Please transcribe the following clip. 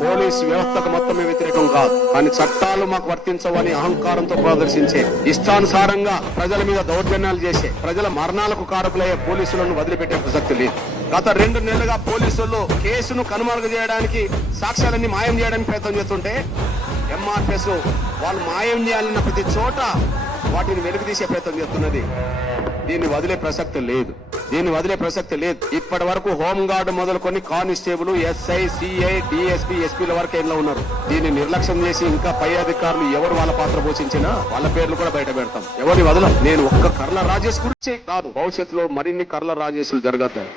Police వ్యవస్థకు మొత్తమే వ్యతిరేకం కాదు, కానీ చట్టాలు మాకు వర్తించవని అహంకారంతో ప్రదర్శించే, ఇష్టానుసారంగా ప్రజల మీద దౌర్జన్యాలు చేసే, ప్రజల మరణాలకు కారకులయ్యే పోలీసులను వదిలిపెట్టే ప్రసక్తి లేదు. గత 2 నెలలుగా పోలీసులు కేసును కనుమరుగు చేయడానికి, సాక్ష్యాలన్నీ మాయం చేయడానికి ప్రయత్నం చేస్తుంటే ఎంఆర్పిఎస్ వాళ్ళు మాయం చేయాలన్న ప్రతి చోట వాటిని వెలుగుతీసే ప్రయత్నం చేస్తున్నది. దీన్ని వదిలే ప్రసక్తి లేదు, ఇప్పటి వరకు హోంగార్డు మొదలుకొని కానిస్టేబుల్, ఎస్ఐ, సిఐ, డిఎస్పీ, ఎస్పీల వరకు ఏం ఉన్నారు. దీన్ని నిర్లక్ష్యం చేసి ఇంకా పై అధికారులు ఎవరు వాళ్ళ పాత్ర పోషించినా వాళ్ళ పేర్లు కూడా బయట పెడతాం. ఎవరిని వదలం. నేను ఒక్క కర్ల రాజేష్ గురించి కాదు, భవిష్యత్తులో మరిన్ని కర్ల రాజేషులు జరగతాయి.